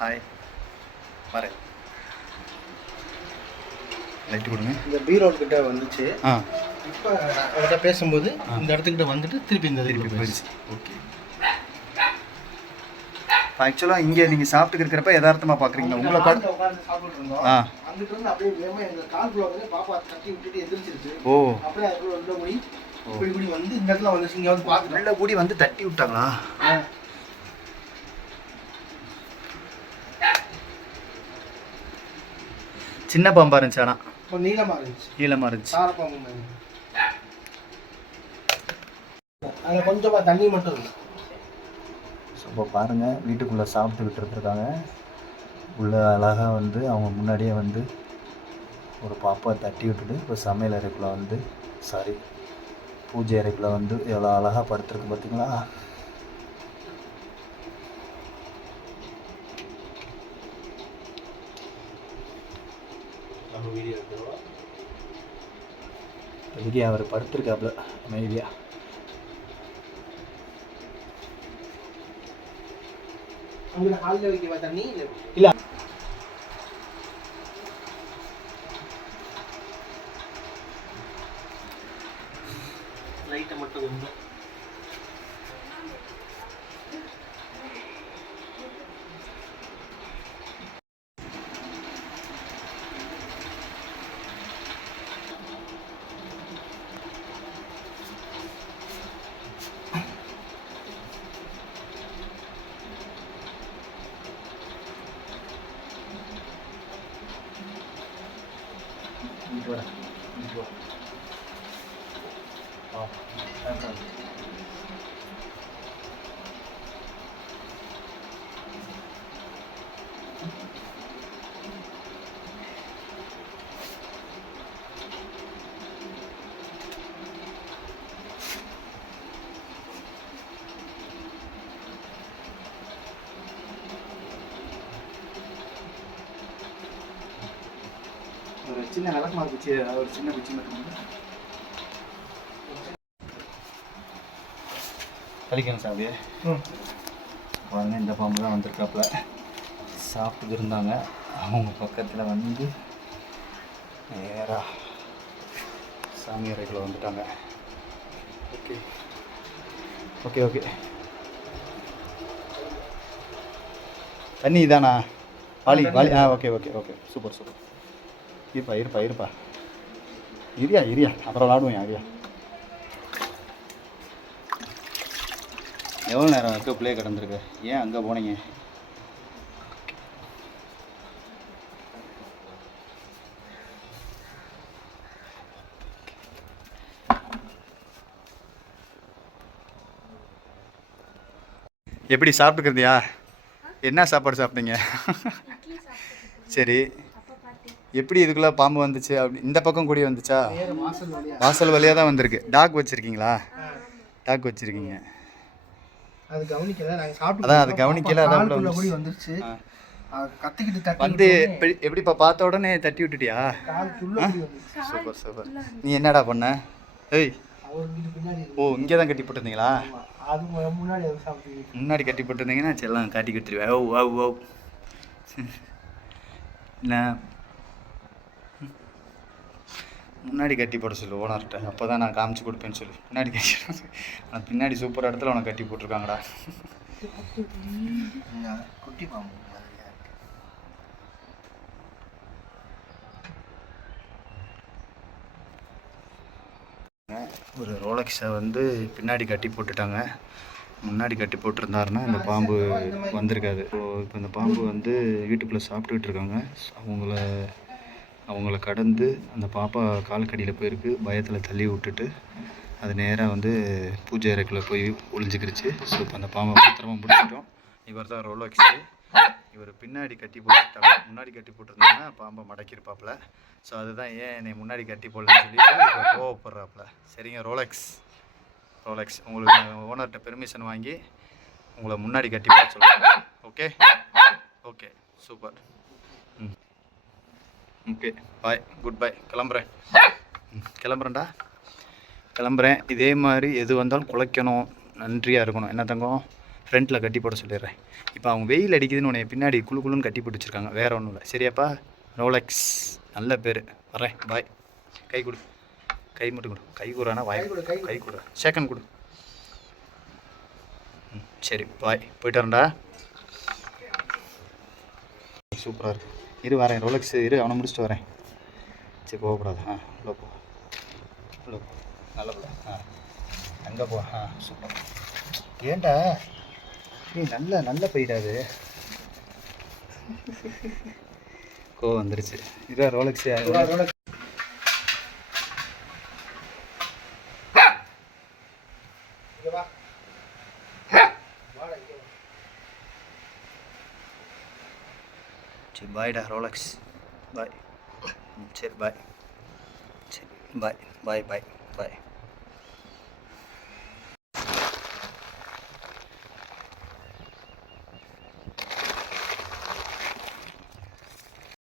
Hi வரேன். Light கொடுங்க. இந்த பீரோல் கிட்ட வந்துச்சு. ஆ. இப்போ அவர்கிட்ட பேசும்போது இந்த இடத்துக்கிட்ட வந்துட்டு திருப்பி இந்த திருப்பி போயிடுச்சு. ஓகே. ஆக்சுவலாக இங்கே நீங்கள் சாப்பிட்டு இருக்கிறப்ப யதார்த்தமாக பார்க்குறீங்களா உங்களை இருந்தோம். ஆ. வந்து ஓ. அப்படியே உள்ள இப்படி வந்து இந்த இடத்துல வந்துச்சு. இங்க வந்து பார்த்துட்டோம் உள்ள கூடி வந்து தட்டி விட்டாங்களா? சின்ன பாம்பா இருந்துச்சு ஆனால் இப்போ நீளமா இருந்துச்சு. நீளமாக இருந்துச்சு. அதில் கொஞ்சமா தண்ணி மட்டும் இருக்கு. ஸோ இப்போ பாருங்கள் வீட்டுக்குள்ளே சாப்பிட்டுக்கிட்டு இருந்திருக்காங்க. உள்ள அழகாக வந்து அவங்க முன்னாடியே வந்து ஒரு பாப்பா தட்டி விட்டுட்டு இப்போ சமையல் அறைக்குள்ளே வந்து சாரி பூஜை அறைக்குள்ளே வந்து எவ்வளோ அழகாக படுத்துருக்கு பார்த்தீங்களா நம்ம வீடியோ எடுக்கிறோம் இப்போதைக்கு அவர் படுத்திருக்காப்புல அமைதியாக அங்கே ஹாலில் வைக்கவா தண்ணி? இல்லை இல்லை லைட்டை மட்டும் கொஞ்சம் இங்கிட்டு வர இங்கிட்டு வா ஆ அப்புறம். சின்ன விளக்கமாக குச்சி ஒரு சின்ன குச்சி மட்டும் கழிக்கணும் சாமி. ம். பாருங்க இந்த பாம்பு தான் வந்திருக்காப்புல. சாப்பிட்டு இருந்தாங்க. அவங்க பக்கத்தில் வந்து நேராக சாமி அறைக்குள்ள வந்துட்டாங்க. ஓகே. Okay okay. தண்ணி இதானா? வாலி வாலி ஆ okay okay okay. Super super. இருப்பா இருப்பா இருப்பா. இரியா இரியா. அப்புறம் விளாடுவேன் அரியா எவ்வளோ நேரம் வரைக்கும் பிள்ளை கிடந்திருக்கு. ஏன் அங்கே போனீங்க? எப்படி சாப்பிட்டுக்கிறதியா என்ன சாப்பாடு சாப்பிட்டீங்க? சரி. எப்படி இதுக்குள்ளே பாம்பு வந்துச்சு அப்படி இந்த பக்கம் கூடி வந்துச்சா? வாசல் வழியா. வாசல் வழியாக தான் வந்திருக்கு. டாக் வச்சுருக்கீங்களா? டாக் வச்சுருக்கீங்க. அது கவனிக்கல. நாங்கள் சாப்பிட்டு அதான் அது கவனிக்கல, அதான். போய் வந்துருச்சு. கத்திக்கிட்டு வந்து எப்படிப்பா பார்த்த உடனே தட்டி விட்டுட்டியா? Super super. நீ என்னடா பண்ண? ஏய். ஓ இங்கே தான் கட்டி போட்டிருந்தீங்களா? முன்னாடி கட்டி போட்டிருந்தீங்கன்னா சரி, எல்லாம் காட்டி கொடுத்துருவேன். ஓ ஓ ஓ. என்ன? முன்னாடி கட்டி போட சொல்லு ஓனர்கிட்ட. அப்போ தான் நான் காமிச்சு கொடுப்பேன்னு சொல்லி. முன்னாடி கட்டி ஆனால் பின்னாடி சூப்பர் இடத்துல உனக்கு கட்டி போட்டிருக்காங்கடா. குட்டி பாம்பு. ஒரு ரோலக்ஸை வந்து பின்னாடி கட்டி போட்டுட்டாங்க. முன்னாடி கட்டி போட்டிருந்தாருன்னா இந்த பாம்பு வந்திருக்காது. ஸோ இப்போ இந்த பாம்பு வந்து வீட்டுக்குள்ளே சாப்பிட்டுக்கிட்டு இருக்காங்க. அவங்கள அவங்கள கடந்து அந்த பாப்பா காலுக்கடியில் போயிருக்கு பயத்தில் தள்ளி விட்டுட்டு அது நேராக வந்து பூஜை அறைக்குள்ளே போய் ஒளிஞ்சிக்கிருச்சு. ஸோ இப்போ அந்த பாம்பை பத்திரமா பிடிச்சிட்டோம். இவர் தான் ரோலக்ஸு. இவர் பின்னாடி கட்டி போட்டுட்டாங்க. முன்னாடி கட்டி போட்டிருந்தாங்கன்னா பாம்பை மடக்கியிருப்பாப்புல. ஸோ அதுதான் ஏன் என்னை முன்னாடி கட்டி போடலன்னு சொல்லி இப்போ கோவப்படுறாப்புல. சரிங்க ரோலெக்ஸ். ரோலெக்ஸ் உங்களுக்கு ஓனர்கிட்ட பெர்மிஷன் வாங்கி உங்களை முன்னாடி கட்டி போட சொல்லுங்கள் okay okay super okay bye good bye கிளம்புறேன். கிளம்புறேன்டா. கிளம்புறேன். இதே மாதிரி எது வந்தாலும் குலைக்கணும். நன்றியாக இருக்கணும். என்ன தங்கம்? ஃப்ரண்ட்டில் கட்டி போட சொல்லிடுறேன். இப்போ அவங்க வெயில் அடிக்குதுன்னு உன்னை பின்னாடி குளு குளுன்னு கட்டி போட்டு வச்சுருக்காங்க வேற ஒன்றும் இல்லை. சரியாப்பா? ரோலெக்ஸ் நல்ல பேர். வரேன். பாய் கை கொடு. கை மட்டும் கொடு. கை கூறானா வாய் கை கொடு, கை கொடு. சரி. பாய் போயிட்டு வரேன்டா. சூப்பராக இருக்கு. இரு வரேன். ரோலெக்ஸ் இரு அவனை முடிச்சுட்டு வரேன். சரி போகக்கூடாது. ஆ உள்ள போ. உள்ள போ. நல்ல பிள்ளை. ஆ அங்கே போ. ஆ சூப்பர். ஏன்டா நீ நல்ல நல்ல பையடா அது. கோ வந்துருச்சு. இதான் ரோலெக்ஸ் இங்க வா. வாடா, இங்க வா. சரி பாய்டா ரோலக்ஸ் பாய் சரி பாய் சரி பாய் பாய் பாய் பாய்